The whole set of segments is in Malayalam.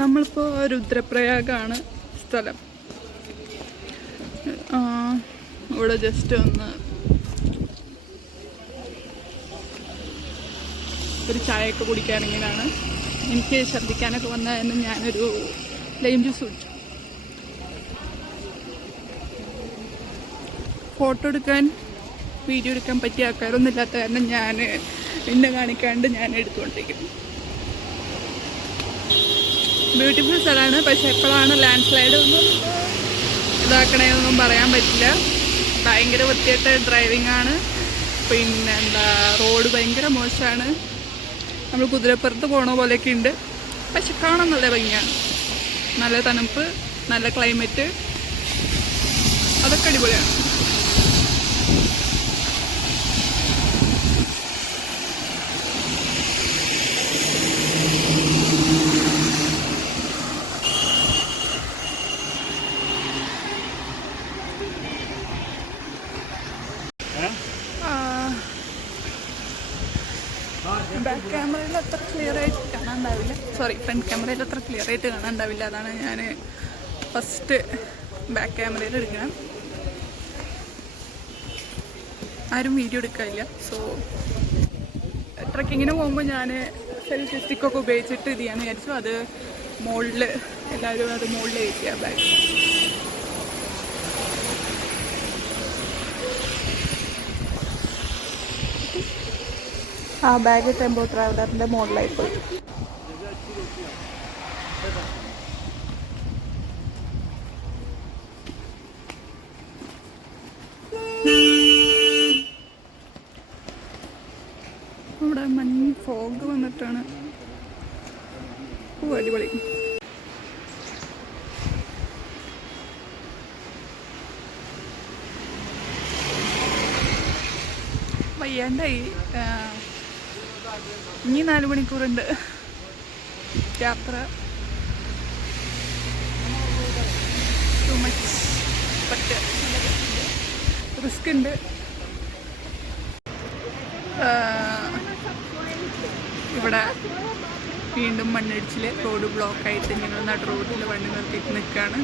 നമ്മളിപ്പോൾ രുദ്രപ്രയാഗാണ് സ്ഥലം. ഇവിടെ ജസ്റ്റ് ഒന്ന് ഒരു ചായയൊക്കെ കുടിക്കാനെങ്കിലാണ്. എനിക്ക് ഛർദ്ദിക്കാനൊക്കെ വന്നതിന് ഞാനൊരു ലൈം ജ്യൂസ് കുടിച്ചു. ഫോട്ടോ എടുക്കാൻ വീഡിയോ എടുക്കാൻ പറ്റിയ ആൾക്കാരൊന്നും ഇല്ലാത്ത കാരണം ഞാൻ എന്നെ കാണിക്കാണ്ട് ഞാൻ എടുത്തുകൊണ്ടിരിക്കുന്നു. ബ്യൂട്ടിഫുൾ സ്ഥലമാണ്. പക്ഷെ എപ്പോഴാണ് ലാൻഡ് സ്ലൈഡ് ഒന്നും ഇതാക്കണേന്നൊന്നും പറയാൻ പറ്റില്ല. ഭയങ്കര വൃത്തിയായിട്ട് ഡ്രൈവിംഗ് ആണ്. പിന്നെ റോഡ് ഭയങ്കര മോശമാണ്. നമ്മൾ കുതിരപ്പുറത്ത് പോണ പോലെയൊക്കെ ഉണ്ട്. പക്ഷെ കാണാൻ നല്ല ഭംഗിയാണ്. നല്ല തണുപ്പ്, നല്ല ക്ലൈമറ്റ്, അതൊക്കെ അടിപൊളിയാണ്. ബാക്ക് ക്യാമറയിൽ അത്ര ക്ലിയർ ആയിട്ട് കാണാനുണ്ടാവില്ല. ഫ്രണ്ട് ക്യാമറയിൽ അത്ര ക്ലിയർ ആയിട്ട് കാണാനുണ്ടാവില്ല. അതാണ് ഞാൻ ഫസ്റ്റ് ബാക്ക് ക്യാമറയിൽ എടുക്കണം. ആരും വീഡിയോ എടുക്കാനില്ല. സോ ട്രക്കിങ്ങിന് പോകുമ്പോൾ ഞാൻ സെൽഫി സ്റ്റിക്കൊക്കെ ഉപയോഗിച്ചിട്ട് ഇത് ചെയ്യാമെന്ന് വിചാരിച്ചു. അത് മുകളിൽ എല്ലാവരും അത് മുകളിൽ കയറ്റിയ ബാഗ്. ആ ബാഗ് ടെമ്പോ ട്രാവലറിൻ്റെ മോഡലായി പോയി. ഇവിടെ മഞ്ഞ് ഫോഗ് വന്നിട്ടാണ്. അടിപൊളി. വയ്യാണ്ടായി. ഇനി 4 മണിക്കൂറുണ്ട് യാത്ര. ടു മച്ച് ബട്ട് റിസ്ക് ഉണ്ട്. ഇവിടെ വീണ്ടും മണ്ണിടിച്ചിൽ. റോഡ് ബ്ലോക്കായിട്ട് ഞങ്ങൾ നട റോഡിൽ വണ്ടി നിർത്തിയിട്ട് നിൽക്കുകയാണ്.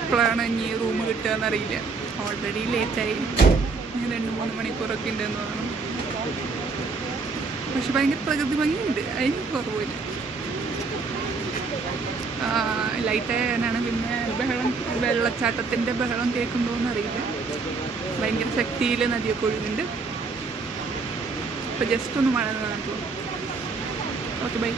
എപ്പോഴാണ് ഇനി റൂം കിട്ടുക എന്നറിയില്ല. ഓൾറെഡി ലേറ്റായി. 2-3 മണിക്കൂറൊക്കെ ഉണ്ടെന്ന് തോന്നുന്നു. പക്ഷെ ഭയങ്കര പ്രകൃതി ഭംഗിയുണ്ട്. അതിന് കുറവില്ല. ലൈറ്റായ ഞാനാണ്. പിന്നെ വെള്ളച്ചാട്ടത്തിൻ്റെ ബഹളം കേൾക്കുന്നുണ്ടോയെന്ന് അറിയില്ല. ഭയങ്കര ശക്തിയിൽ നദിയൊക്കെ ഒഴുകുന്നുണ്ട്. അപ്പോൾ ജസ്റ്റ് ഒന്ന് മഴ നനഞ്ഞു. Okay bye.